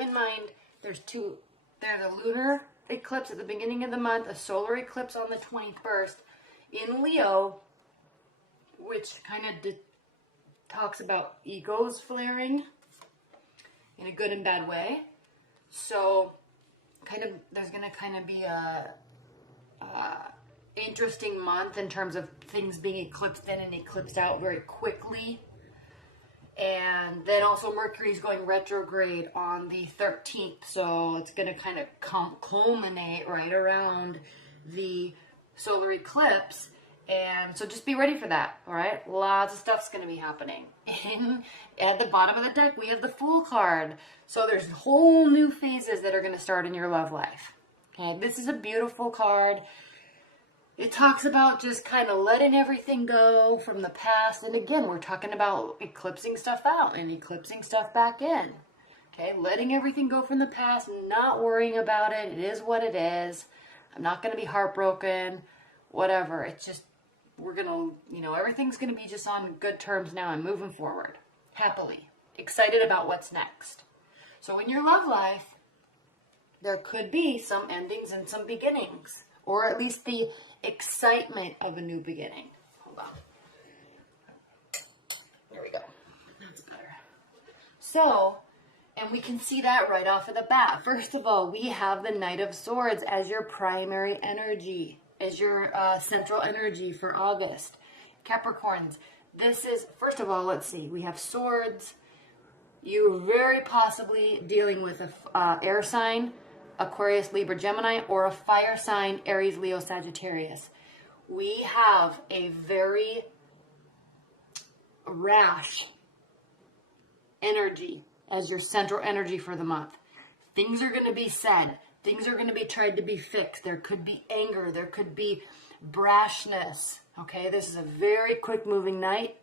in mind, there's a lunar eclipse at the beginning of the month, a solar eclipse on the 21st in Leo, which kind of talks about egos flaring in a good and bad way. So there's going to kind of be a interesting month in terms of things being eclipsed in and eclipsed out very quickly. And then also Mercury's going retrograde on the 13th. So it's going to kind of culminate right around the solar eclipse. And so just be ready for that, all right? Lots of stuff's going to be happening. And at the bottom of the deck, we have the Fool card. So there's whole new phases that are going to start in your love life. Okay, this is a beautiful card. It talks about just kind of letting everything go from the past. And again, we're talking about eclipsing stuff out and eclipsing stuff back in. Okay, letting everything go from the past, not worrying about it. It is what it is. I'm not going to be heartbroken, whatever. It's just, we're going to, everything's going to be just on good terms now and moving forward. Happily. Excited about what's next. So in your love life, there could be some endings and some beginnings. Or at least the excitement of a new beginning. Hold on. There we go. That's better. So, and we can see that right off of the bat. First of all, we have the Knight of Swords as your primary energy, as your central energy for August. Capricorns, this is, first of all, let's see. We have swords. You're very possibly dealing with an air sign, Aquarius, Libra, Gemini, or a fire sign, Aries, Leo, Sagittarius. We have a very rash energy as your central energy for the month. Things are going to be said. Things are going to be tried to be fixed. There could be anger. There could be brashness. Okay, this is a very quick moving knight.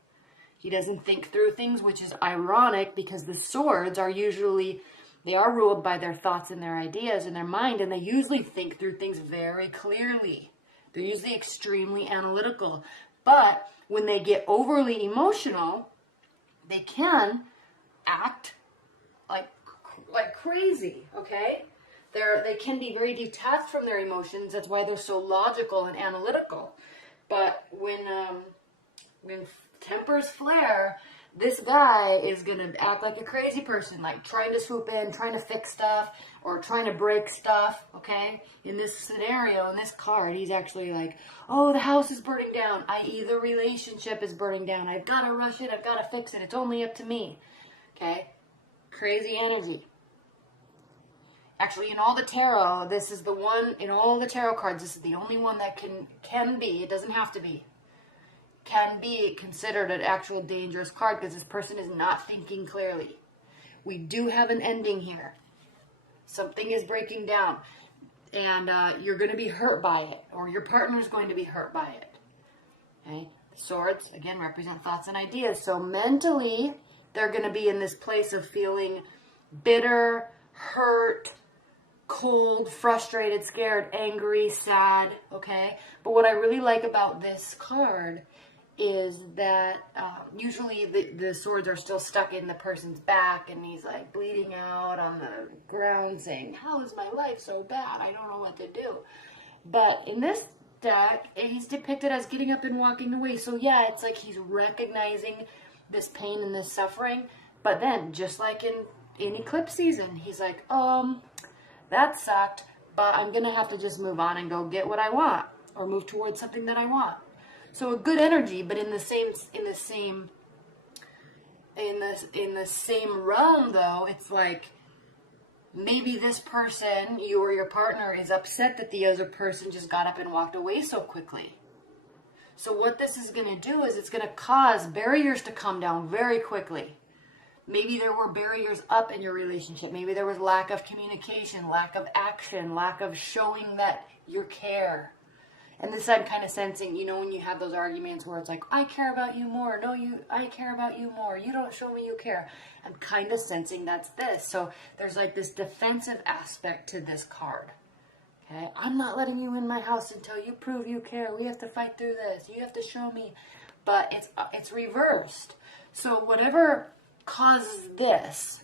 He doesn't think through things, which is ironic because the swords are usually, they are ruled by their thoughts and their ideas and their mind, and they usually think through things very clearly. They're usually extremely analytical. But when they get overly emotional, they can act like crazy, okay? They can be very detached from their emotions. That's why they're so logical and analytical. But when tempers flare, this guy is going to act like a crazy person, like trying to swoop in, trying to fix stuff, or trying to break stuff, okay? In this scenario, in this card, he's actually like, oh, the house is burning down, i.e. the relationship is burning down. I've got to rush it. I've got to fix it. It's only up to me, okay? Crazy energy. Actually, in all the tarot, this is the one, in all the tarot cards, this is the only one that can be, it doesn't have to be, can be considered an actual dangerous card because this person is not thinking clearly. We do have an ending here. Something is breaking down, and you're going to be hurt by it, or your partner is going to be hurt by it. Okay? The swords, again, represent thoughts and ideas. So mentally, they're going to be in this place of feeling bitter, hurt, cold, frustrated, scared, angry, sad, okay? But what I really like about this card is that usually the swords are still stuck in the person's back and he's like bleeding out on the ground saying, how is my life so bad? I don't know what to do. But in this deck, he's depicted as getting up and walking away. So yeah, it's like he's recognizing this pain and this suffering. But then, just like in eclipse season, he's like, that sucked, but I'm going to have to just move on and go get what I want or move towards something that I want. So a good energy, but in the same realm though, it's like maybe this person, you or your partner, is upset that the other person just got up and walked away so quickly. So what this is going to do is it's going to cause barriers to come down very quickly. Maybe there were barriers up in your relationship. Maybe there was lack of communication, lack of action, lack of showing that you care. And this I'm kind of sensing, when you have those arguments where it's like, I care about you more. No, I care about you more. You don't show me you care. I'm kind of sensing that's this. So there's like this defensive aspect to this card. Okay? I'm not letting you in my house until you prove you care. We have to fight through this. You have to show me. But it's reversed. So whatever causes this,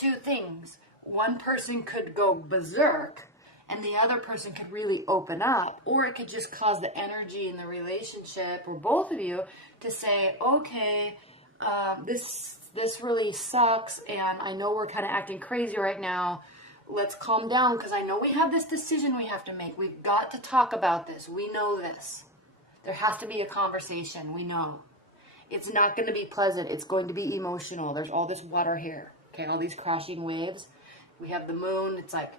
two things. One person could go berserk and the other person could really open up, or it could just cause the energy in the relationship, or both of you, to say, okay, this really sucks, and I know we're kind of acting crazy right now. Let's calm down, because I know we have this decision we have to make. We've got to talk about this. We know this. There has to be a conversation. We know. It's not going to be pleasant. It's going to be emotional. There's all this water here. Okay, all these crashing waves. We have the moon. It's like,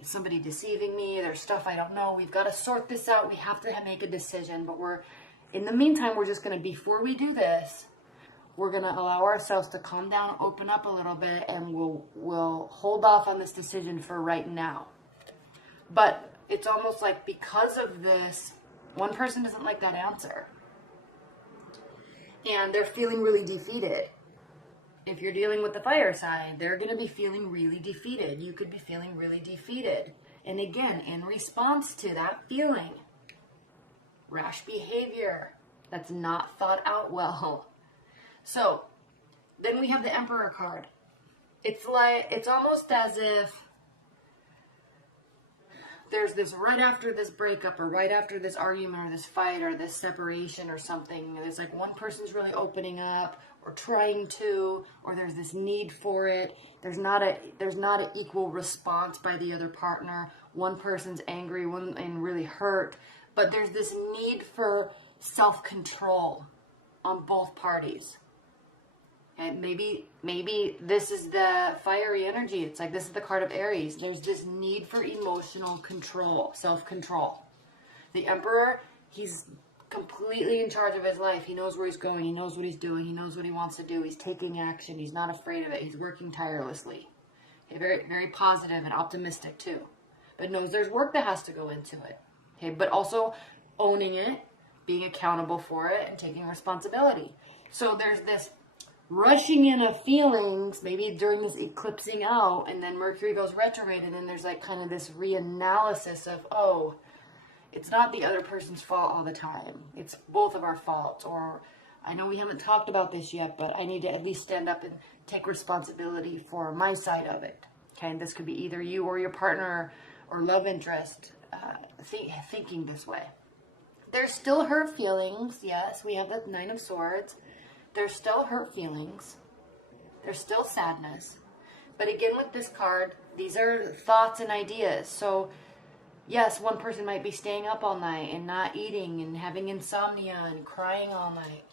is somebody deceiving me? There's stuff I don't know. We've got to sort this out. We have to make a decision. But in the meantime, we're just going to, before we do this, we're going to allow ourselves to calm down, open up a little bit, and we'll hold off on this decision for right now. But it's almost like because of this, one person doesn't like that answer. And they're feeling really defeated. If you're dealing with the fire sign, they're going to be feeling really defeated. You could be feeling really defeated. And again, in response to that feeling, rash behavior that's not thought out well. So then we have the Emperor card. It's almost as if there's this right after this breakup, or right after this argument, or this fight, or this separation, or something. There's like one person's really opening up, or trying to, or there's this need for it. There's not an equal response by the other partner. One person's angry, one and really hurt, but there's this need for self-control on both parties. And maybe this is the fiery energy. It's like, this is the card of Aries. There's this need for emotional control, self-control. The Emperor, he's completely in charge of his life. He knows where he's going. He knows what he's doing. He knows what he wants to do. He's taking action. He's not afraid of it. He's working tirelessly. Okay, very, very positive and optimistic too. But knows there's work that has to go into it. Okay, but also owning it, being accountable for it, and taking responsibility. So there's this rushing in of feelings, maybe during this eclipsing out, and then Mercury goes retrograde, and then there's like kind of this reanalysis of, oh, it's not the other person's fault all the time. It's both of our faults. Or, I know we haven't talked about this yet, but I need to at least stand up and take responsibility for my side of it. Okay, and this could be either you or your partner or love interest thinking this way. There's still hurt feelings. Yes, we have the Nine of Swords. There's still hurt feelings. There's still sadness. But again, with this card, these are thoughts and ideas. So, yes, one person might be staying up all night and not eating and having insomnia and crying all night.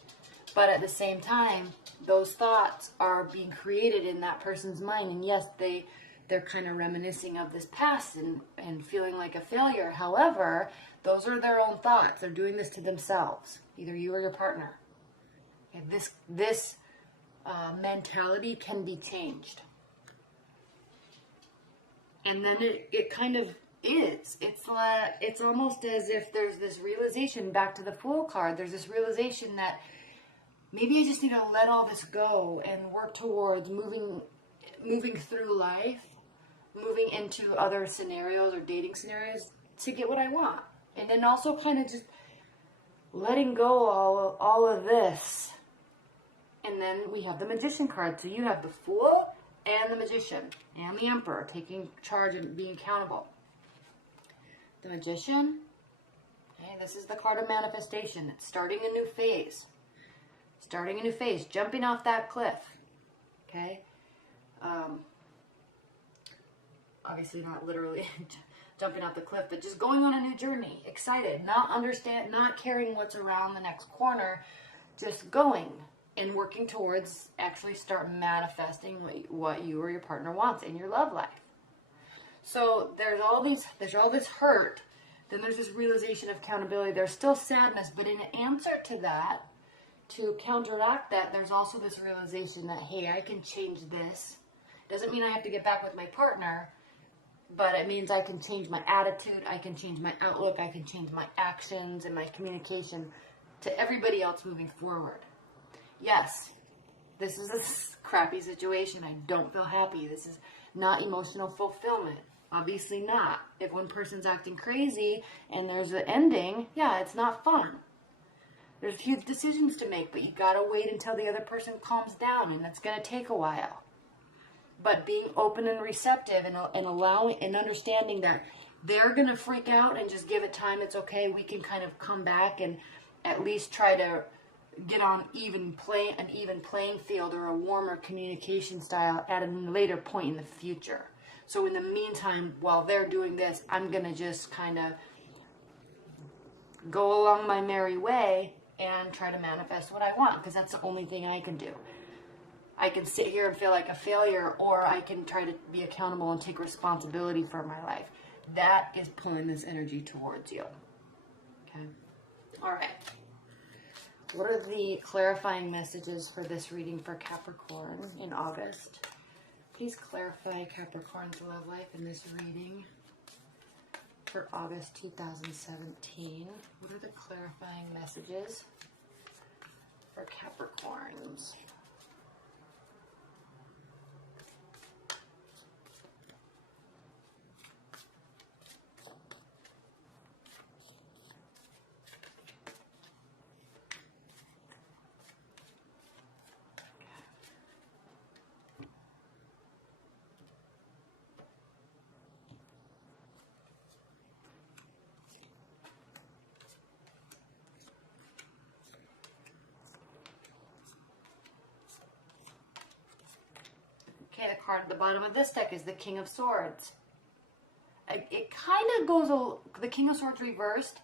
But at the same time, those thoughts are being created in that person's mind. And yes, they're kind of reminiscing of this past and feeling like a failure. However, those are their own thoughts. They're doing this to themselves, either you or your partner. This mentality can be changed. And then it kind of is. It's almost as if there's this realization, back to the Fool card, there's this realization that maybe I just need to let all this go and work towards moving through life, moving into other scenarios or dating scenarios to get what I want. And then also kind of just letting go all of this. And then we have the Magician card. So you have the Fool and the Magician and the Emperor taking charge and being accountable. The Magician, okay, this is the card of manifestation. It's starting a new phase. Starting a new phase, jumping off that cliff. Okay? Obviously not literally jumping off the cliff, but just going on a new journey, excited, not caring what's around the next corner, just going and working towards actually start manifesting what you or your partner wants in your love life. So there's all this hurt, then there's this realization of accountability. There's still sadness, but in answer to that, to counteract that, there's also this realization that, hey, I can change this. Doesn't mean I have to get back with my partner, but it means I can change my attitude, I can change my outlook, I can change my actions and my communication to everybody else moving forward. Yes, this is a crappy situation. I don't feel happy. This is not emotional fulfillment. Obviously not. If one person's acting crazy and there's an ending, yeah, it's not fun. There's huge decisions to make, but you gotta wait until the other person calms down, and that's gonna take a while. but being open and receptive and allowing and understanding that they're going to freak out and just give it time. It's okay. We can kind of come back and at least try to get on an even playing field or a warmer communication style at a later point in the future. So in the meantime, while they're doing this, I'm going to just kind of go along my merry way and try to manifest what I want, because that's the only thing I can do. I can sit here and feel like a failure, or I can try to be accountable and take responsibility for my life. That is pulling this energy towards you. Okay. All right. What are the clarifying messages for this reading for Capricorn in August? Please clarify Capricorn's love life in this reading for August 2017. What are the clarifying messages for Capricorns? Okay, the card at the bottom of this deck is the King of Swords. It kind of goes, the King of Swords reversed,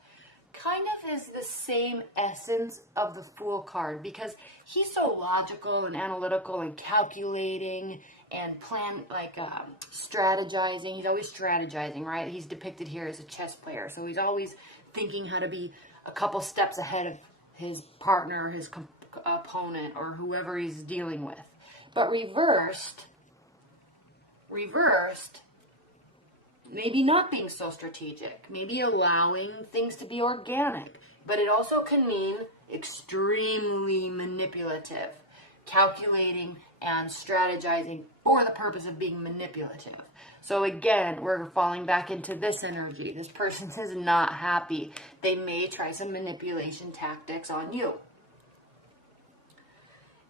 kind of is the same essence of the Fool card, because he's so logical and analytical and calculating and strategizing. He's always strategizing, right? He's depicted here as a chess player, so he's always thinking how to be a couple steps ahead of his partner, his opponent, or whoever he's dealing with. But reversed, maybe not being so strategic, maybe allowing things to be organic, but it also can mean extremely manipulative, calculating and strategizing for the purpose of being manipulative. So again, we're falling back into this energy. This person is not happy. They may try some manipulation tactics on you.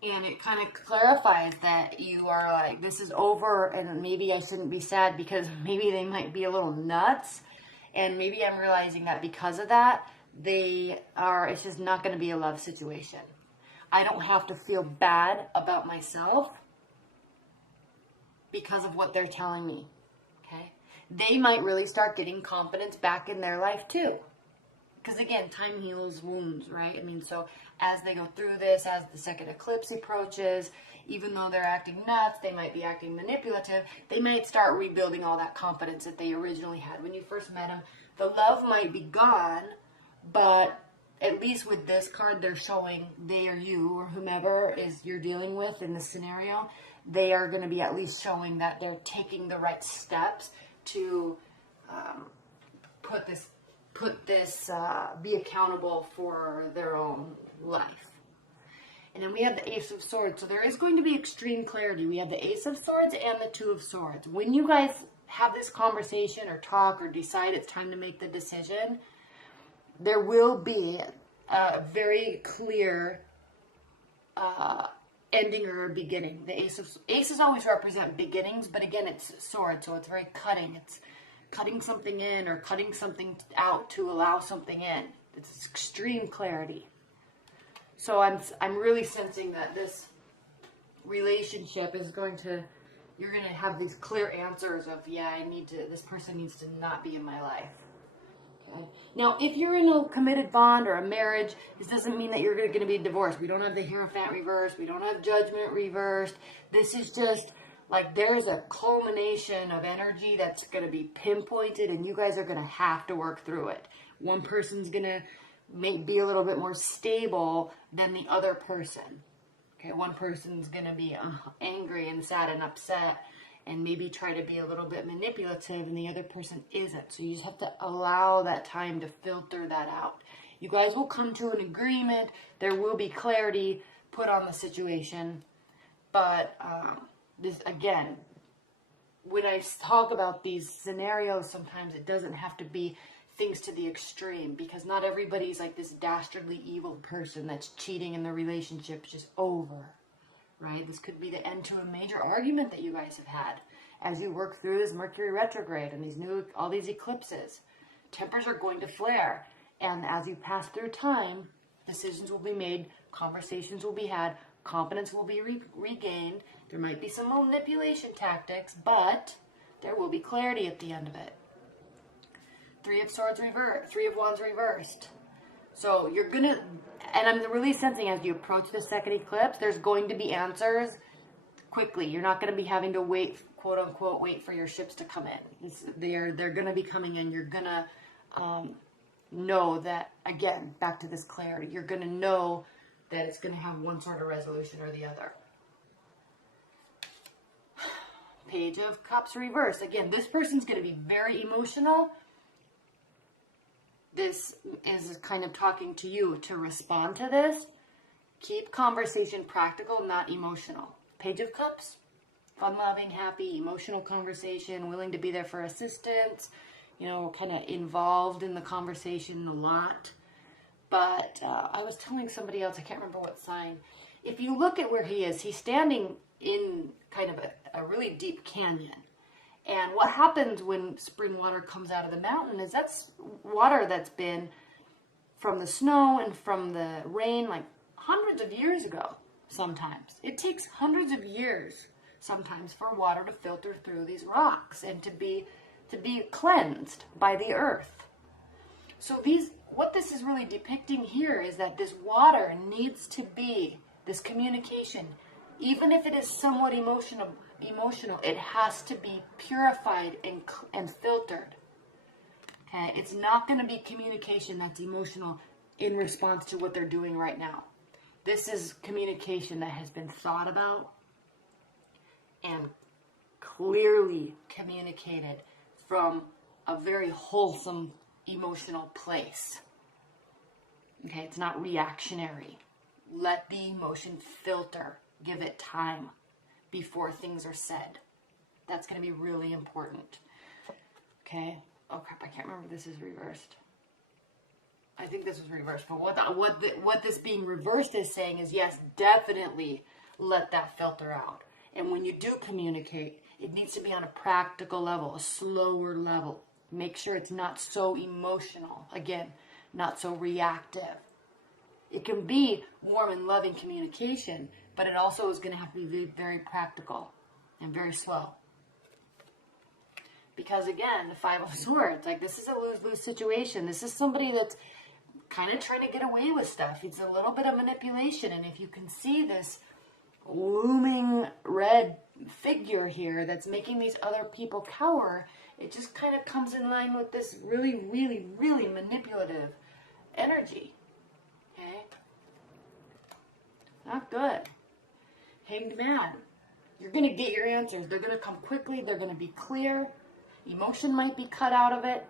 And it kind of clarifies that you are like, this is over, and maybe I shouldn't be sad, because maybe they might be a little nuts. And maybe I'm realizing that because of that, it's just not going to be a love situation. I don't have to feel bad about myself because of what they're telling me. Okay? They might really start getting confidence back in their life too. Because again, time heals wounds, right? I mean, so as they go through this, as the second eclipse approaches, even though they're acting nuts, they might be acting manipulative, they might start rebuilding all that confidence that they originally had when you first met them. The love might be gone, but at least with this card, they're showing they or you or whomever is you're dealing with in this scenario, they are going to be at least showing that they're taking the right steps to be accountable for their own life. And then we have the Ace of Swords. So there is going to be extreme clarity. We have the Ace of Swords and the Two of Swords. When you guys have this conversation or talk or decide it's time to make the decision, there will be a very clear ending or beginning. The aces always represent beginnings, but again, it's sword, so it's very cutting. It's cutting something in or cutting something out to allow something in. It's extreme clarity. So I'm really sensing that this relationship is you're going to have these clear answers of, yeah, this person needs to not be in my life. Okay. Now, if you're in a committed bond or a marriage, this doesn't mean that you're going to be divorced. We don't have the Hierophant reversed. We don't have Judgment reversed. This is just like there's a culmination of energy that's going to be pinpointed, and you guys are going to have to work through it. One person's going to be a little bit more stable than the other person. Okay, one person's going to be angry and sad and upset and maybe try to be a little bit manipulative, and the other person isn't. So you just have to allow that time to filter that out. You guys will come to an agreement. There will be clarity put on the situation. But this again, when I talk about these scenarios, sometimes it doesn't have to be things to the extreme, because not everybody's like this dastardly evil person that's cheating and the relationship's just over, right? This could be the end to a major argument that you guys have had as you work through this Mercury retrograde and all these eclipses. Tempers are going to flare. And as you pass through time, decisions will be made, conversations will be had, confidence will be regained. There might be some manipulation tactics, but there will be clarity at the end of it. Three of Wands reversed. So you're going to, and I'm really sensing as you approach the second eclipse, there's going to be answers quickly. You're not going to be having to wait, quote unquote, wait for your ships to come in. They're going to be coming in. You're going to know that, again, back to this clarity, you're going to know that it's going to have one sort of resolution or the other. Page of Cups reversed. Again, this person's going to be very emotional. This is kind of talking to you to respond to this. Keep conversation practical, not emotional. Page of Cups, fun-loving, happy, emotional conversation, willing to be there for assistance, you know, kind of involved in the conversation a lot. But I was telling somebody else, I can't remember what sign, if you look at where he is, he's standing in kind of a really deep canyon. And what happens when spring water comes out of the mountain is that's water that's been from the snow and from the rain like hundreds of years ago sometimes. It takes hundreds of years sometimes for water to filter through these rocks and to be cleansed by the earth. So what this is really depicting here is that this water needs to be, this communication, even if it is somewhat emotional, it has to be purified and filtered. Okay, it's not going to be communication that's emotional in response to what they're doing right now. This is communication that has been thought about and clearly communicated from a very wholesome emotional place. Okay, it's not reactionary. Let the emotion filter. Give it time before things are said. That's going to be really important. Okay. Oh crap, I can't remember if this is reversed. I think this was reversed. But what this being reversed is saying is, yes, definitely let that filter out. And when you do communicate, it needs to be on a practical level, a slower level. Make sure it's not so emotional. Again, not so reactive. It can be warm and loving communication, but it also is going to have to be very practical and very slow. Because again, the Five of Swords, like this is a lose-lose situation. This is somebody that's kind of trying to get away with stuff. It's a little bit of manipulation. And if you can see this looming red figure here that's making these other people cower, it just kind of comes in line with this really, really, really manipulative energy. Okay? Not good. Hanged Man. You're going to get your answers. They're going to come quickly. They're going to be clear. Emotion might be cut out of it.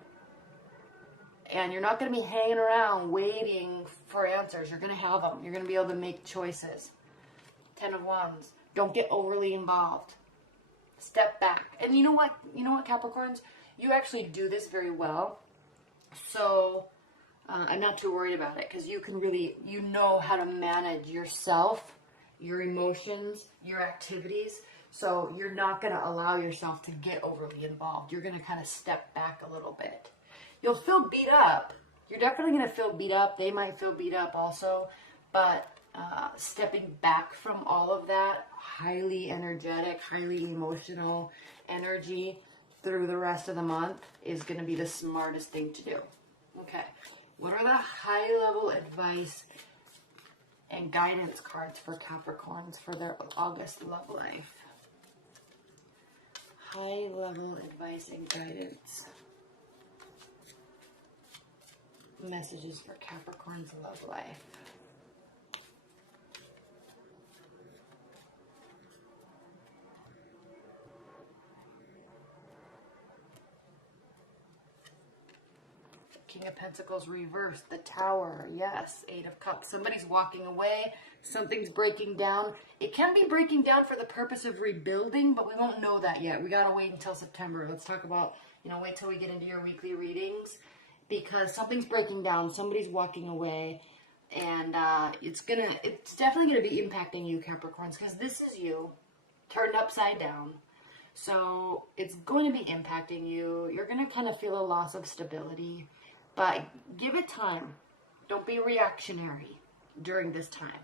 And you're not going to be hanging around waiting for answers. You're going to have them. You're going to be able to make choices. 10 of Wands. Don't get overly involved. Step back. And you know what? You know what, Capricorns? You actually do this very well. So I'm not too worried about it because you can really, you know how to manage yourself, your emotions, your activities. So you're not going to allow yourself to get overly involved. You're going to kind of step back a little bit. You'll feel beat up. You're definitely going to feel beat up. They might feel beat up also. But stepping back from all of that highly energetic, highly emotional energy through the rest of the month is going to be the smartest thing to do. Okay. What are the high-level advice and guidance cards for Capricorns for their August love life? High-level advice and guidance. Messages for Capricorn's love life. King of Pentacles reversed, the Tower, yes, 8 of Cups. Somebody's walking away, something's breaking down. It can be breaking down for the purpose of rebuilding, but we won't know that yet. We gotta wait until September. Let's talk about, wait till we get into your weekly readings, because something's breaking down, somebody's walking away. And it's definitely gonna be impacting you, Capricorns, because this is you turned upside down. So it's going to be impacting you. You're gonna kind of feel a loss of stability, but give it time. Don't be reactionary during this time.